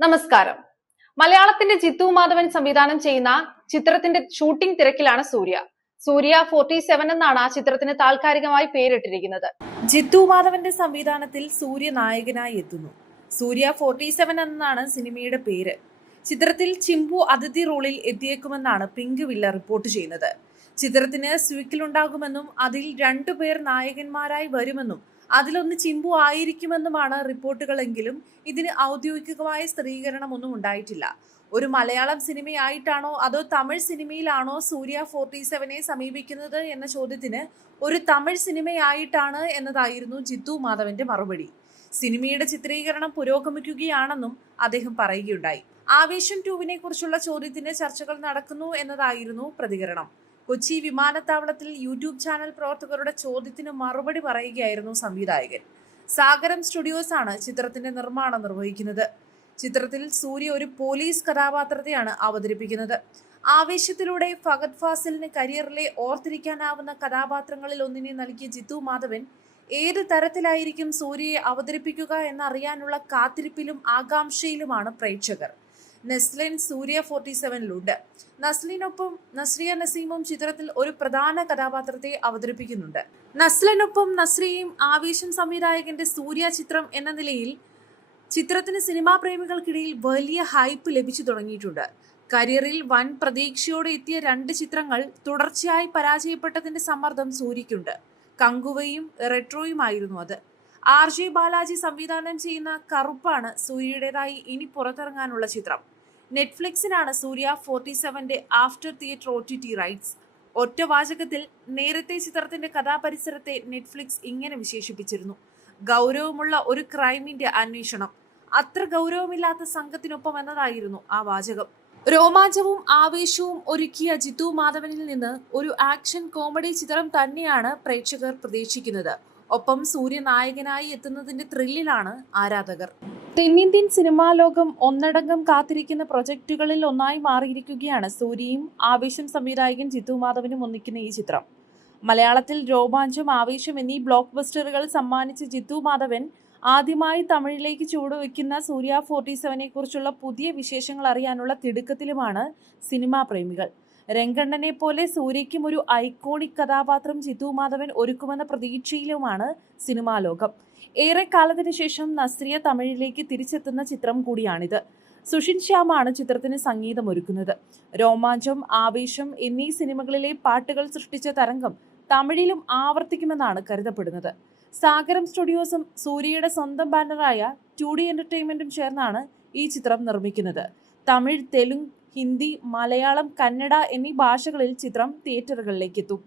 നമസ്കാരം. മലയാളത്തിന്റെ ജിത്തു മാധവൻ സംവിധാനം ചെയ്യുന്ന ചിത്രത്തിന്റെ ഷൂട്ടിംഗ് തിരക്കിലാണ് സൂര്യ. സൂര്യ 47 എന്നാണ് ആ ചിത്രത്തിന് താൽക്കാലികമായി പേരിട്ടിരിക്കുന്നത്. ജിത്തു മാധവന്റെ സംവിധാനത്തിൽ സൂര്യ നായകനായി എത്തുന്നു. സൂര്യ 47 എന്നാണ് സിനിമയുടെ പേര്. ചിത്രത്തിൽ ചിമ്പു അതിഥി റോളിൽ എത്തിയേക്കുമെന്നാണ് പിങ്ക് വില്ല റിപ്പോർട്ട് ചെയ്യുന്നത്. ചിത്രത്തിന് സ്വിക്കിലുണ്ടാകുമെന്നും അതിൽ 2 പേർ നായകന്മാരായി വരുമെന്നും അതിലൊന്ന് ചിമ്പു ആയിരിക്കുമെന്നുമാണ് റിപ്പോർട്ടുകളെങ്കിലും ഇതിന് ഔദ്യോഗികമായ സ്ഥിരീകരണമൊന്നും ഉണ്ടായിട്ടില്ല. ഒരു മലയാളം സിനിമയായിട്ടാണോ അതോ തമിഴ് സിനിമയിലാണോ സൂര്യ 47നെ സമീപിക്കുന്നത് എന്ന ചോദ്യത്തിന് ഒരു തമിഴ് സിനിമയായിട്ടാണ് എന്നതായിരുന്നു ജിത്തു മാധവന്റെ മറുപടി. സിനിമയുടെ ചിത്രീകരണം പുരോഗമിക്കുകയാണെന്നും അദ്ദേഹം പറയുകയുണ്ടായി. ആവേശം 2വിനെ കുറിച്ചുള്ള ചോദ്യത്തിന് ചർച്ചകൾ നടക്കുന്നു എന്നതായിരുന്നു പ്രതികരണം. കൊച്ചി വിമാനത്താവളത്തിൽ യൂട്യൂബ് ചാനൽ പ്രവർത്തകരുടെ ചോദ്യത്തിന് മറുപടി പറയുകയായിരുന്നു സംവിധായകൻ. സാഗരം സ്റ്റുഡിയോസ് ആണ് ചിത്രത്തിന്റെ നിർമ്മാണം നിർവഹിക്കുന്നത്. ചിത്രത്തിൽ സൂര്യ ഒരു പോലീസ് കഥാപാത്രത്തെയാണ് അവതരിപ്പിക്കുന്നത്. ആവേശത്തിലൂടെ ഫഹദ് ഫാസിലിന് കരിയറിലെ ഓർത്തിരിക്കാനാവുന്ന കഥാപാത്രങ്ങളിൽ ഒന്നിനെ നൽകിയ ജിത്തു മാധവൻ ഏത് തരത്തിലായിരിക്കും സൂര്യയെ അവതരിപ്പിക്കുക എന്നറിയാനുള്ള കാത്തിരിപ്പിലും ആകാംക്ഷയിലുമാണ് പ്രേക്ഷകർ. നെസ്ലിൻ സൂര്യ 47ലുണ്ട്. നസ്ലിനൊപ്പം നസ്രിയ നസീമും ചിത്രത്തിൽ ഒരു പ്രധാന കഥാപാത്രത്തെ അവതരിപ്പിക്കുന്നുണ്ട്. നസ്ലിനൊപ്പം നസ്രിയയും ആവേശം സംവിധായകന്റെ സൂര്യ ചിത്രം എന്ന നിലയിൽ ചിത്രത്തിന് സിനിമാ പ്രേമികൾക്കിടയിൽ വലിയ ഹൈപ്പ് ലഭിച്ചു തുടങ്ങിയിട്ടുണ്ട്. കരിയറിൽ വൻ പ്രതീക്ഷയോടെ എത്തിയ 2 ചിത്രങ്ങൾ തുടർച്ചയായി പരാജയപ്പെട്ടതിന്റെ സമ്മർദ്ദം സൂര്യയ്ക്കുണ്ട്. കങ്കുവയും റെട്രോയുമായിരുന്നു അത്. RJ ബാലാജി സംവിധാനം ചെയ്യുന്ന കറുപ്പാണ് സൂര്യയുടേതായി ഇനി പുറത്തിറങ്ങാനുള്ള ചിത്രം. നെറ്റ്ഫ്ലിക്സിനാണ് സൂര്യ 47ന്റെ ആഫ്റ്റർ തിയേറ്റർ OTT റൈറ്റ്സ്. ഒറ്റ വാചകത്തിൽ നേരത്തെ ചിത്രത്തിന്റെ കഥാപരിസരത്തെ നെറ്റ്ഫ്ലിക്സ് ഇങ്ങനെ വിശേഷിപ്പിച്ചിരുന്നു: ഗൗരവമുള്ള ഒരു ക്രൈമിന്റെ അന്വേഷണം, അത്ര ഗൗരവമില്ലാത്ത സംഘത്തിനൊപ്പം എന്നതായിരുന്നു ആ വാചകം. രോമാഞ്ചവും ആവേശവും ഒരുക്കിയ ജിത്തു മാധവനിൽ നിന്ന് ഒരു ആക്ഷൻ കോമഡി ചിത്രം തന്നെയാണ് പ്രേക്ഷകർ പ്രതീക്ഷിക്കുന്നത്. ഒപ്പം സൂര്യ നായകനായി എത്തുന്നതിന്റെ ത്രില്ലിലാണ് ആരാധകർ. തെന്നിന്ത്യൻ സിനിമാ ലോകം ഒന്നടങ്കം കാത്തിരിക്കുന്ന പ്രൊജക്ടുകളിൽ ഒന്നായി മാറിയിരിക്കുകയാണ് സൂര്യയും ആവേശം സംവിധായകൻ ജിത്തു മാധവനും ഒന്നിക്കുന്ന ഈ ചിത്രം. മലയാളത്തിൽ രോമാഞ്ചം, ആവേശം എന്നീ ബ്ലോക്ക് ബസ്റ്ററുകൾ സമ്മാനിച്ച ജിത്തു മാധവൻ ആദ്യമായി തമിഴിലേക്ക് ചുവടുവെക്കുന്ന സൂര്യ 47നെ കുറിച്ചുള്ള പുതിയ വിശേഷങ്ങൾ അറിയാനുള്ള തിടുക്കത്തിലുമാണ് സിനിമാ പ്രേമികൾ. രംഗണ്ണനെ പോലെ സൂര്യയ്ക്കും ഒരു ഐക്കോണിക് കഥാപാത്രം ജിത്തു മാധവൻ ഒരുക്കുമെന്ന പ്രതീക്ഷയിലുമാണ് സിനിമാ ലോകം. ഏറെക്കാലത്തിന് ശേഷം നസ്രിയ തമിഴിലേക്ക് തിരിച്ചെത്തുന്ന ചിത്രം കൂടിയാണിത്. സുഷിൻ ശ്യാമാണ് ചിത്രത്തിന് സംഗീതമൊരുക്കുന്നത്. രോമാഞ്ചം, ആവേശം എന്നീ സിനിമകളിലെ പാട്ടുകൾ സൃഷ്ടിച്ച തരംഗം തമിഴിലും ആവർത്തിക്കുമെന്നാണ് കരുതപ്പെടുന്നത്. സാഗരം സ്റ്റുഡിയോസും സൂര്യയുടെ സ്വന്തം ബാനറായ 2D എന്റർടൈൻമെന്റും ചേർന്നാണ് ഈ ചിത്രം നിർമ്മിക്കുന്നത്. തമിഴ്, തെലുങ്ക്, ഹിന്ദി, മലയാളം, കന്നഡ എന്നീ ഭാഷകളിൽ ചിത്രം തിയേറ്ററുകളിലേക്ക് എത്തും.